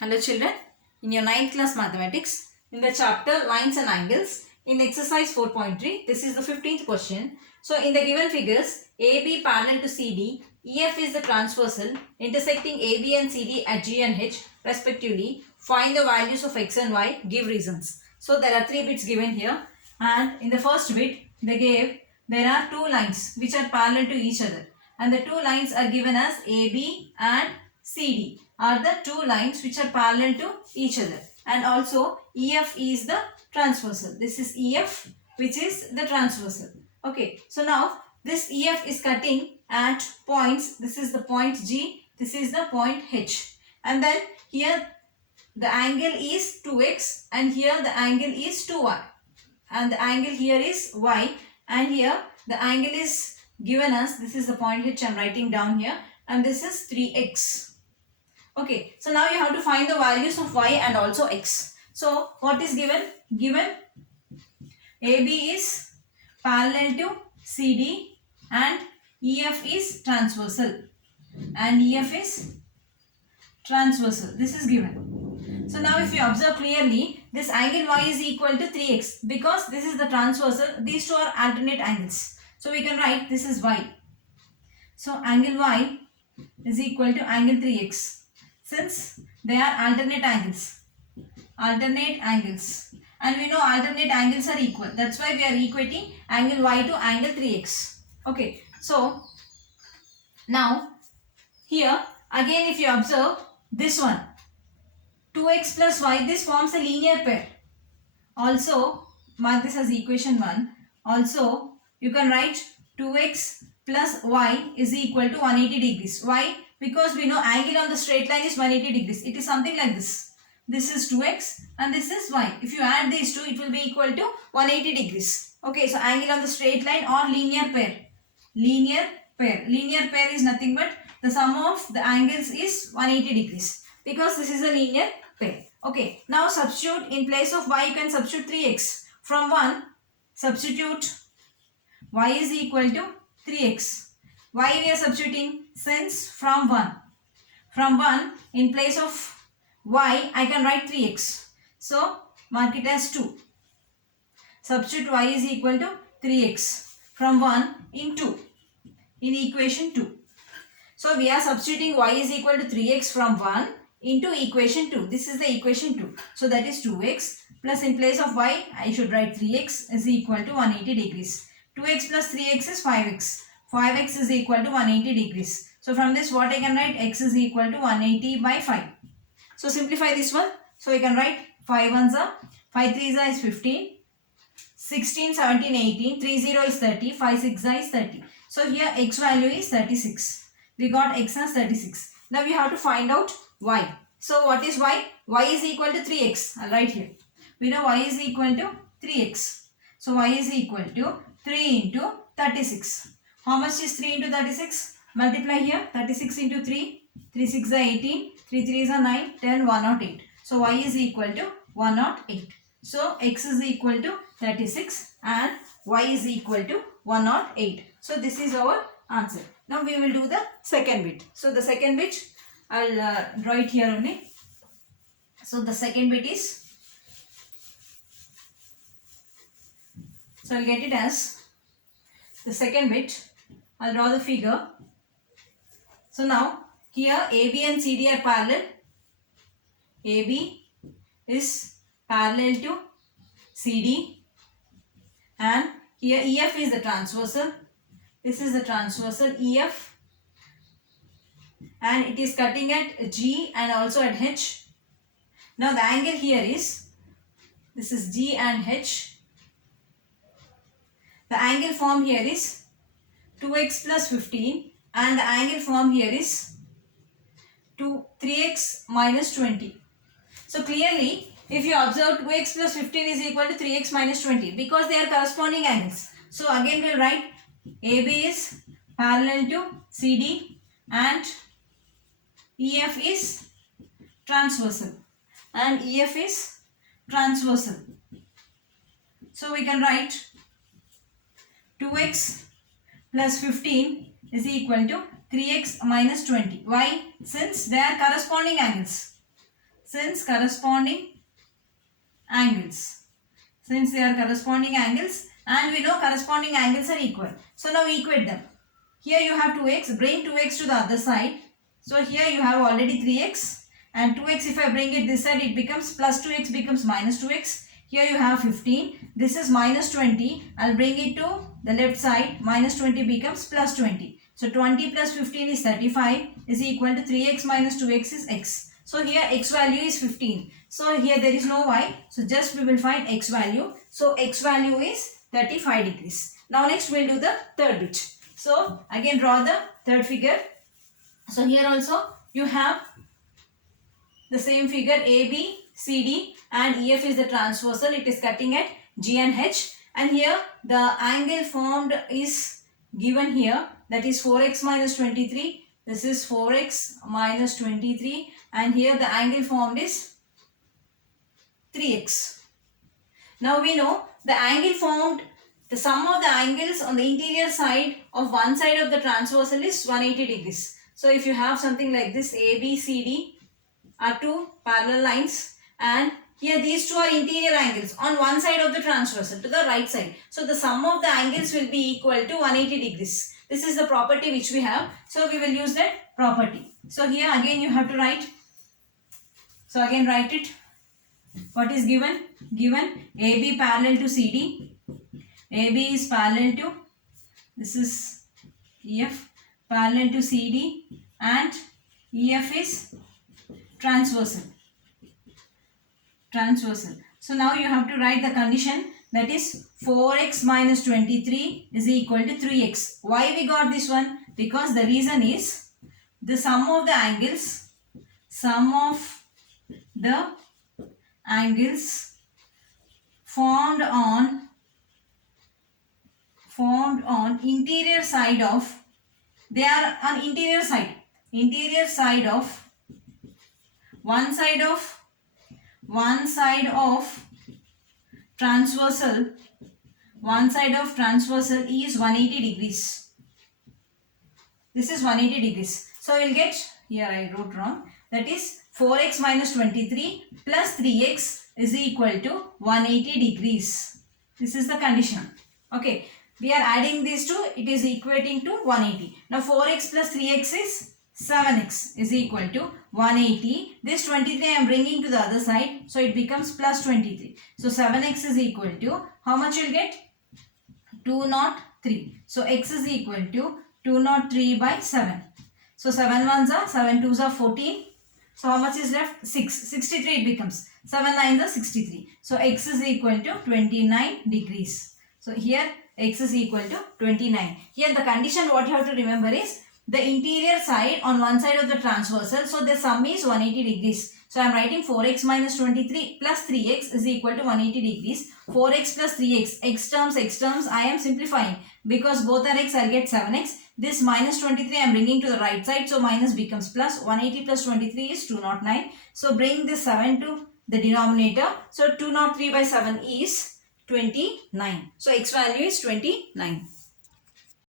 Hello children, in your 9th class mathematics, in the chapter lines and angles, in exercise 4.3, this is the 15th question. So in the given figures, AB parallel to CD, EF is the transversal intersecting AB and CD at G and H respectively. Find the values of X and Y, give reasons. So there are 3 bits given here, and in the first bit, they gave there are 2 lines which are parallel to each other, and the 2 lines are given as AB and CD are the 2 lines which are parallel to each other, and also EF is the transversal. This is EF which is the transversal. Okay, so now this EF is cutting at points. This is the point G, this is the point H, and then here the angle is 2x and here the angle is 2y, and the angle here is y, and here the angle is given as, this is the point H I am writing down here, and this is 3x. Okay, so now you have to find the values of y and also x. So what is given? Given AB is parallel to CD and EF is transversal, and EF is transversal. This is given. So now if you observe clearly, this angle y is equal to 3x because this is the transversal. These two are alternate angles. So we can write this is y. So angle y is equal to angle 3x. Since they are alternate angles, and we know alternate angles are equal, that's why we are equating angle y to angle 3x. Okay, so now here again if you observe this one, 2x plus y, this forms a linear pair. Also mark this as equation 1. Also you can write 2x plus y is equal to 180 degrees. Why? Because we know angle on the straight line is 180 degrees. It is something like this. This is 2x and this is y. If you add these two, it will be equal to 180 degrees. Okay, so angle on the straight line or linear pair. Linear pair. Linear pair is nothing but the sum of the angles is 180 degrees. Because this is a linear pair. Okay, now substitute in place of y, you can substitute 3x. From 1, substitute y is equal to 3x. Why we are substituting? Since from 1 in place of y I can write 3x. So mark it as 2. Substitute y is equal to 3x from 1 in 2 in equation 2. So we are substituting y is equal to 3x from 1 into equation 2. This is the equation 2. So that is 2x plus in place of y I should write 3x is equal to 180 degrees. 2x plus 3x is 5x. 5x is equal to 180 degrees. So from this what I can write? X is equal to 180 by 5. So simplify this one. So we can write 5 ones are, 5 3s are is 15, 16, 17, 18, 3 0 is 30, 5 6 is 30. So here x value is 36. We got x as 36. Now we have to find out y. So what is y? Y is equal to 3x. I'll write here. We know y is equal to 3x. So y is equal to 3 into 36. How much is 3 into 36? Multiply here. 36 into 3. 3 6 are 18. 3 3 are 9. 10 108. So y is equal to 108. So x is equal to 36 and y is equal to 108. So this is our answer. Now we will do the second bit. So the second bit I'll draw it here only. So the second bit is, so I'll get it as the second bit. I'll draw the figure. So now here AB and CD are parallel. AB is parallel to CD and here EF is the transversal. This is the transversal EF and it is cutting at G and also at H. Now the angle here is, this is G and H. The angle formed here is 2x plus 15 and the angle formed here is 3x minus 20. So clearly if you observe 2x plus 15 is equal to 3x minus 20 because they are corresponding angles. So again we will write AB is parallel to CD and EF is transversal and EF is transversal. So we can write 2x plus 15 is equal to 3x minus 20. Why? Since they are corresponding angles. since corresponding angles. Since they are corresponding angles and we know corresponding angles are equal. So now equate them. Here you have 2x, bring 2x to the other side. So here you have already 3x and 2x, if I bring it this side, it becomes plus 2x becomes minus 2x. Here you have 15. This is minus 20. I'll bring it to the left side. Minus 20 becomes plus 20. So 20 plus 15 is 35 is equal to 3x minus 2x is x. So here x value is 15. So here there is no y. So just we will find x value. So x value is 35 degrees. Now next we will do the third bit. So again draw the third figure. So here also you have the same figure AB, CD and EF is the transversal. It is cutting at G and H. And here the angle formed is given here. That is 4x minus 23. This is 4x minus 23. And here the angle formed is 3x. Now we know the angle formed, the sum of the angles on the interior side of one side of the transversal is 180 degrees. So if you have something like this, A, B, C, D are two parallel lines and here these two are interior angles on one side of the transversal to the right side. So the sum of the angles will be equal to 180 degrees. This is the property which we have. So we will use that property. So here again you have to write. So again write it. What is given? Given AB parallel to CD. AB is parallel to, this is EF parallel to CD and EF is transversal. Transversal. So now you have to write the condition, that is 4x minus 23 is equal to 3x. Why we got this one? Because the reason is the sum of the angles formed on interior side of, they are on interior side of one side of transversal is 180 degrees. This is 180 degrees. So we'll get, here I wrote wrong, that is 4x minus 23 plus 3x is equal to 180 degrees. This is the condition. Okay, we are adding these two, it is equating to 180. Now 4x plus 3x is 7x is equal to 180. This 23 I am bringing to the other side. So it becomes plus 23. So 7x is equal to, how much you will get? 203. So x is equal to 203 by 7. So 7 ones are, 7 twos are 14. So how much is left? 6. 63 it becomes. 7 nines are 63. So x is equal to 29 degrees. So here x is equal to 29. Here the condition what you have to remember is the interior side on one side of the transversal. So the sum is 180 degrees. So I am writing 4x minus 23 plus 3x is equal to 180 degrees. 4x plus 3x, x terms I am simplifying. Because both are x, I will get 7x. This minus 23 I am bringing to the right side. So minus becomes plus. 180 plus 23 is 209. So bring this 7 to the denominator. So 203 by 7 is 29. So x value is 29.